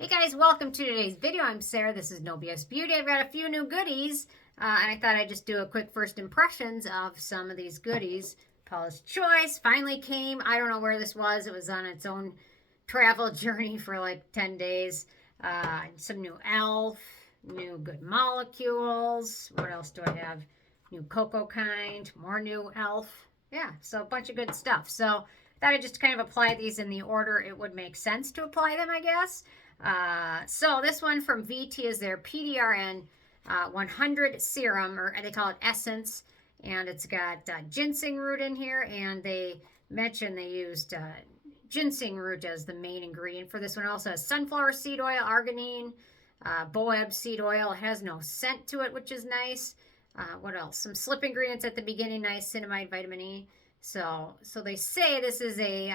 Hey guys, welcome to today's video. I'm Sarah. This is No BS Beauty. I've got a few new goodies, and I thought I'd just do a quick first impressions of some of these goodies. Paula's Choice finally came. I don't know where this was. It was on its own travel journey for like 10 days. Some new e.l.f., new Good Molecules. What else do I have? New Cocokind, more new e.l.f. Yeah, so a bunch of good stuff. So thought I'd just kind of apply these in the order it would make sense to apply them, I guess. So this one from VT is their PDRN 100 Serum, or they call it Essence, and it's got ginseng root in here, and they mentioned they used ginseng root as the main ingredient for this one. It also has sunflower seed oil, arginine, boab seed oil. It has no scent to it, which is nice. What else? Some slip ingredients at the beginning, niacinamide, vitamin E. So they say this is a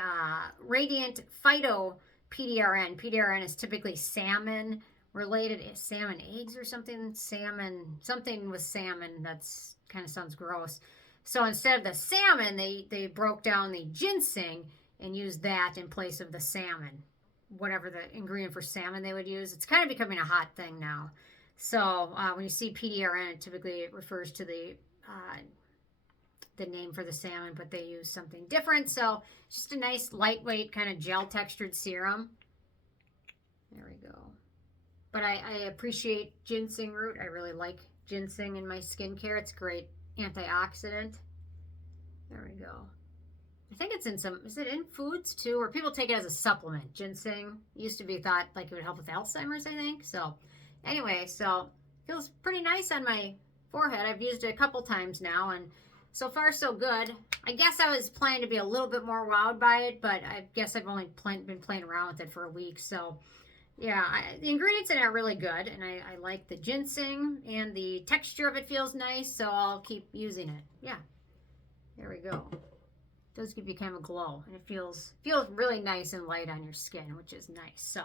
radiant phyto PDRN. PDRN is typically salmon related, salmon eggs or something, something with salmon. That's kind of sounds gross. So instead of the salmon, they broke down the ginseng and used that in place of the salmon, whatever the ingredient for salmon they would use. It's kind of becoming a hot thing now. So when you see PDRN, it typically refers to the name for the salmon, but they use something different. So just a nice lightweight kind of gel textured serum. There we go. But I appreciate ginseng root. I really like ginseng in my skincare. It's a great antioxidant. There we go. I think it's in is it in foods too? Or people take it as a supplement. Ginseng used to be thought like it would help with Alzheimer's, I think. So anyway, so feels pretty nice on my forehead. I've used it a couple times now, and so far, so good. I guess I was planning to be a little bit more wowed by it, but I guess I've only been playing around with it for a week. So, yeah, the ingredients in it are really good, and I like the ginseng, and the texture of it feels nice, so I'll keep using it. Yeah, there we go. It does give you kind of a glow, and it feels really nice and light on your skin, which is nice. So,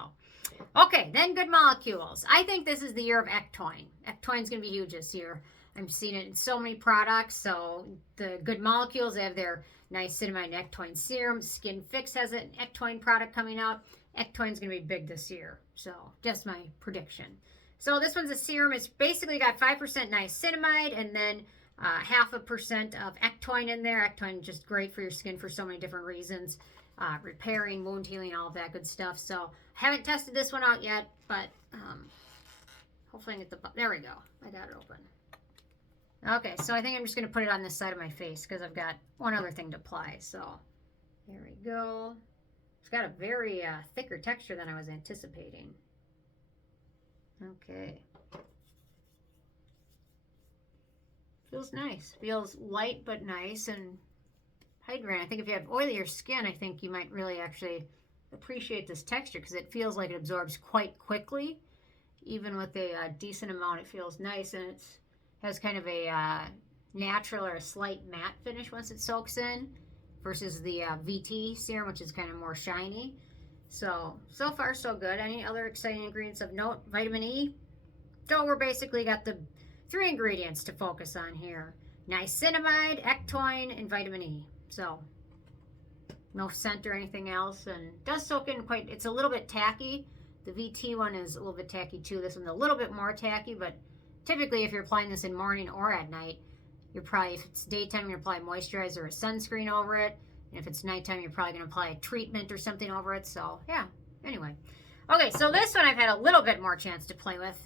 okay, then Good Molecules. I think this is the year of Ectoine. Ectoine's going to be huge this year. I'm seeing it in so many products. So the Good Molecules, they have their Niacinamide Ectoine Serum. Skin Fix has an Ectoine product coming out. Ectoine's going to be big this year. So just my prediction. So this one's a serum. It's basically got 5% niacinamide and then 0.5% of Ectoine in there. Ectoine is just great for your skin for so many different reasons. Repairing, wound healing, all of that good stuff. So I haven't tested this one out yet, but hopefully I can get there we go. I got it open. Okay, so I think I'm just going to put it on this side of my face because I've got one other thing to apply. So there we go. It's got a very thicker texture than I was anticipating. Okay. Feels nice. Feels light but nice and hydrating. I think if you have oilier skin, I think you might really actually appreciate this texture because it feels like it absorbs quite quickly. Even with a decent amount, it feels nice, and it has kind of a natural or a slight matte finish once it soaks in versus the VT serum, which is kind of more shiny. So far so good. Any other exciting ingredients of note? Vitamin E. So we're basically got the 3 ingredients to focus on here. Niacinamide, Ectoine, and vitamin E. So no scent or anything else, and does soak in quite, it's a little bit tacky. The VT one is a little bit tacky too. This one's a little bit more tacky, but typically if you're applying this in morning or at night, you're probably, if it's daytime, you're going to apply moisturizer or a sunscreen over it. And if it's nighttime, you're probably going to apply a treatment or something over it. So yeah, anyway. Okay, so this one I've had a little bit more chance to play with.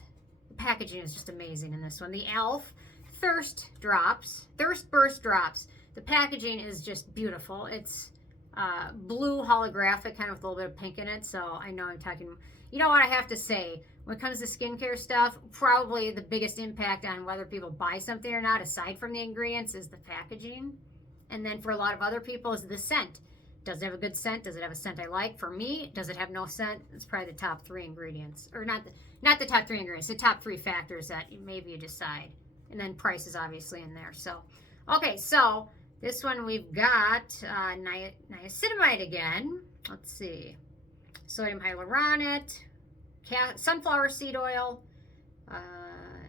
The packaging is just amazing in this one. The e.l.f. Thirst Burst Drops. The packaging is just beautiful. It's blue holographic, kind of with a little bit of pink in it. So I know I'm talking, you know what I have to say, when it comes to skincare stuff, probably the biggest impact on whether people buy something or not, aside from the ingredients, is the packaging. And then for a lot of other people is the scent. Does it have a good scent? Does it have a scent I like? For me, does it have no scent? It's probably the top 3 ingredients. Or not the top 3 ingredients, the top 3 factors that maybe you decide. And then price is obviously in there. So, okay, so this one we've got niacinamide again. Let's see. Sodium hyaluronate. Sunflower seed oil.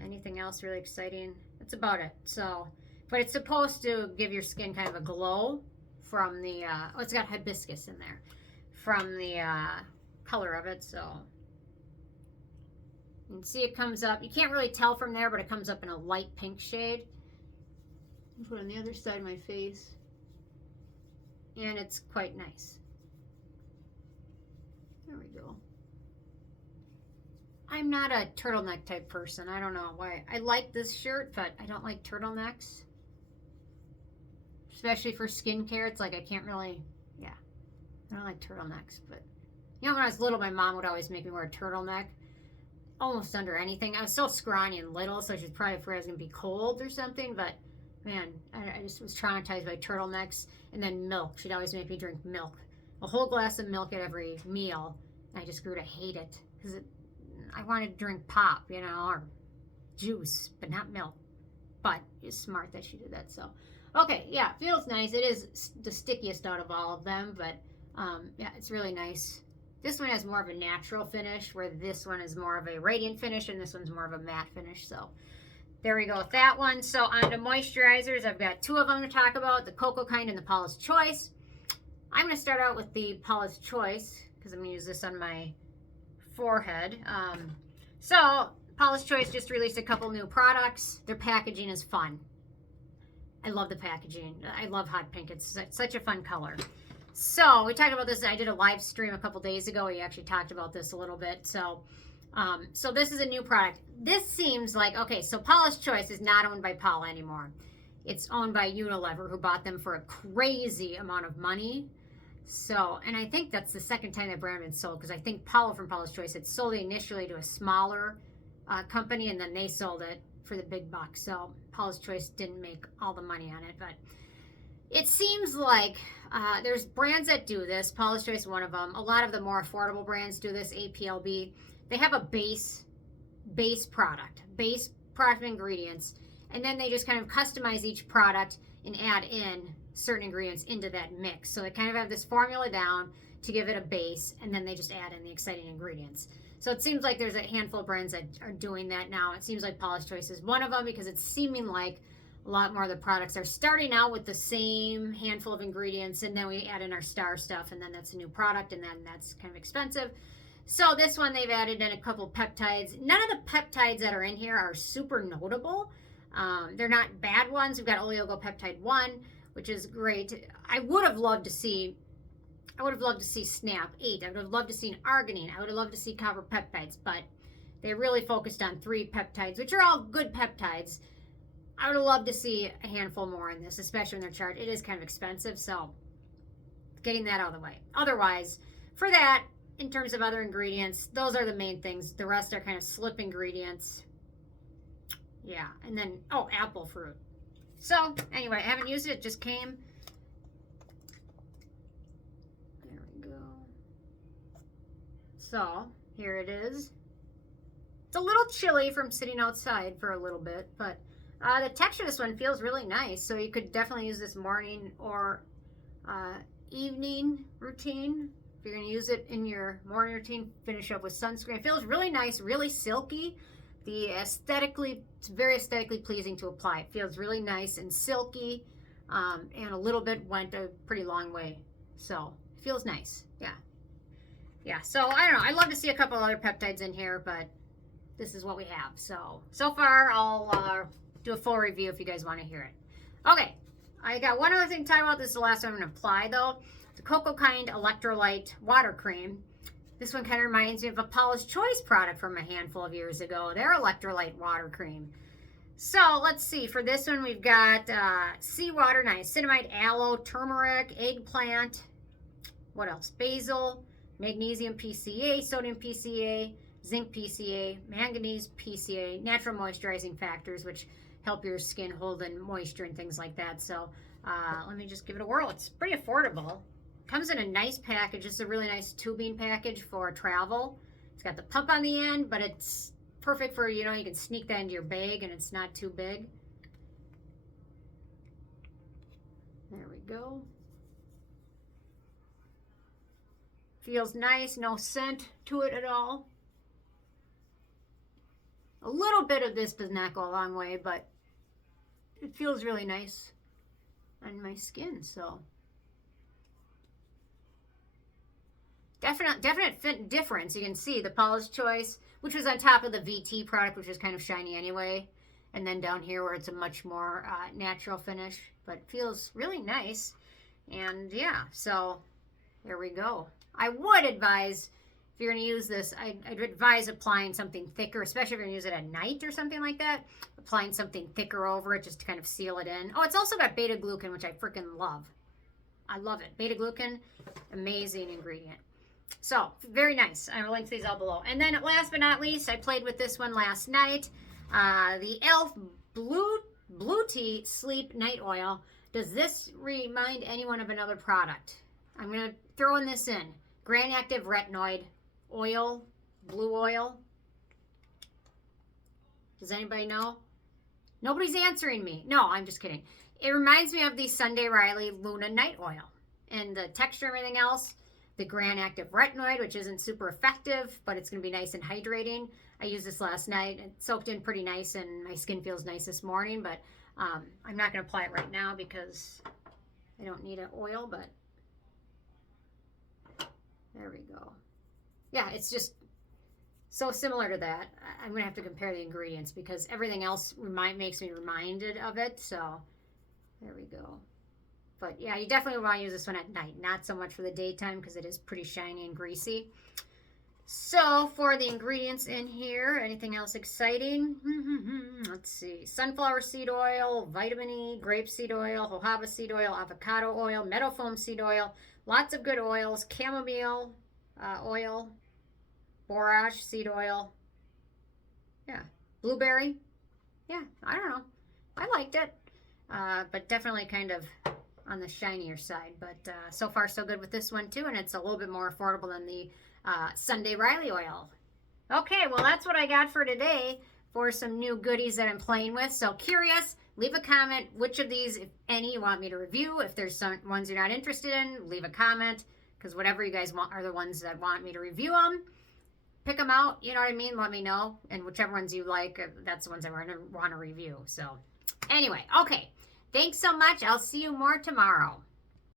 Anything else really exciting? That's about it. So, but it's supposed to give your skin kind of a glow from the, it's got hibiscus in there, from the color of it. So You can see it comes up. You can't really tell from there, but it comes up in a light pink shade. Put it on the other side of my face. And it's quite nice. There we go. I'm not a turtleneck type person. I don't know why. I like this shirt, but I don't like turtlenecks. Especially for skincare. It's like I can't really, yeah. I don't like turtlenecks, but you know, when I was little, my mom would always make me wear a turtleneck almost under anything. I was so scrawny and little, so she's probably afraid I was going to be cold or something, but man, I just was traumatized by turtlenecks. And then milk. She'd always make me drink milk. A whole glass of milk at every meal. I just grew to hate it because I wanted to drink pop, you know, or juice, but not milk. But it's smart that she did that. So, okay, yeah, feels nice. It is the stickiest out of all of them, but yeah, it's really nice. This one has more of a natural finish, where this one is more of a radiant finish, and this one's more of a matte finish. So there we go with that one. So on to moisturizers. I've got two of them to talk about, the Cocokind and the Paula's Choice. I'm going to start out with the Paula's Choice because I'm going to use this on my forehead. So Paula's Choice just released a couple new products. Their packaging is fun. I love the packaging. I love hot pink. It's such a fun color. So we talked about this. I did a live stream a couple days ago. We actually talked about this a little bit. So this is a new product. This seems like, okay, so Paula's Choice is not owned by Paula anymore. It's owned by Unilever, who bought them for a crazy amount of money. So, and I think that's the second time that brand has been sold, because I think Paula from Paula's Choice had sold it initially to a smaller company, and then they sold it for the big bucks. So Paula's Choice didn't make all the money on it, but it seems like there's brands that do this. Paula's Choice is one of them. A lot of the more affordable brands do this, APLB. They have a base product ingredients, and then they just kind of customize each product and add in certain ingredients into that mix. So they kind of have this formula down to give it a base, and then they just add in the exciting ingredients. So it seems like there's a handful of brands that are doing that now. It seems like Paula's Choice is one of them, because it's seeming like a lot more of the products are starting out with the same handful of ingredients, and then we add in our star stuff, and then that's a new product, and then that's kind of expensive. So this one, they've added in a couple peptides. None of the peptides that are in here are super notable. They're not bad ones. We've got oligopeptide 1, which is great. I would have loved to see SNAP 8. I would have loved to see arginine. I would have loved to see copper peptides, but they really focused on 3 peptides, which are all good peptides. I would have loved to see a handful more in this, especially when they're charged. It is kind of expensive, so getting that out of the way. Otherwise, for that, in terms of other ingredients, those are the main things. The rest are kind of slip ingredients. Yeah, and then, oh, apple fruit. So, anyway, I haven't used it. It just came. There we go. So, here it is. It's a little chilly from sitting outside for a little bit, but the texture of this one feels really nice. So you could definitely use this morning or evening routine. If you're going to use it in your morning routine, finish up with sunscreen. It feels really nice, really silky. It's very aesthetically pleasing to apply. It feels really nice and silky, and a little bit went a pretty long way. So it feels nice. Yeah. So I don't know. I'd love to see a couple other peptides in here, but this is what we have. So far, I'll do a full review if you guys want to hear it. Okay, I got one other thing to talk about. This is the last one I'm going to apply, though. The Cocokind Electrolyte Water Cream. This one kind of reminds me of a Paula's Choice product from a handful of years ago, their Electrolyte Water Cream. So let's see. For this one, we've got seawater, niacinamide, aloe, turmeric, eggplant. What else? Basil, magnesium PCA, sodium PCA, zinc PCA, manganese PCA, natural moisturizing factors, which help your skin hold in moisture and things like that. So let me just give it a whirl. It's pretty affordable. Comes in a nice package. It's a really nice tubing package for travel. It's got the pump on the end, but it's perfect for, you can sneak that into your bag and it's not too big. There we go. Feels nice, no scent to it at all. A little bit of this does not go a long way, but it feels really nice on my skin, so. definite difference. You can see the Paula's Choice, which was on top of the VT product, which is kind of shiny anyway. And then down here where it's a much more natural finish, but feels really nice. And yeah, so there we go. I would advise, if you're going to use this, I'd advise applying something thicker, especially if you're going to use it at night or something like that. Applying something thicker over it just to kind of seal it in. Oh, it's also got beta-glucan, which I freaking love. I love it. Beta-glucan, amazing ingredient. So, very nice. I will link these all below. And then last but not least, I played with this one last night. The e.l.f. Blue Tea Sleep Night Oil. Does this remind anyone of another product? I'm going to throw in this in. Grand Active Retinoid Oil, Blue Oil. Does anybody know? Nobody's answering me. No, I'm just kidding. It reminds me of the Sunday Riley Luna Night Oil. And the texture and everything else. The Grand Active Retinoid, which isn't super effective, but it's going to be nice and hydrating. I used this last night. It soaked in pretty nice, and my skin feels nice this morning, but I'm not going to apply it right now because I don't need an oil, but there we go. Yeah, it's just so similar to that. I'm going to have to compare the ingredients because everything else makes me reminded of it, so there we go. But yeah, you definitely want to use this one at night, not so much for the daytime because it is pretty shiny and greasy. So for the ingredients in here, anything else exciting? Let's see. Sunflower seed oil, vitamin E, grapeseed oil, jojoba seed oil, avocado oil, meadow foam seed oil, lots of good oils, chamomile oil, borage seed oil. Yeah, blueberry. Yeah, I don't know. I liked it, but definitely kind of on the shinier side, but so far so good with this one too, and it's a little bit more affordable than the Sunday Riley oil. Okay, well that's what I got for today for some new goodies that I'm playing with. So curious, leave a comment which of these, if any, you want me to review. If there's some ones you're not interested in, leave a comment, because whatever you guys want are the ones that want me to review them. Pick them out, you know what I mean? Let me know, and whichever ones you like, that's the ones I want to review. So anyway, okay. Thanks so much. I'll see you more tomorrow.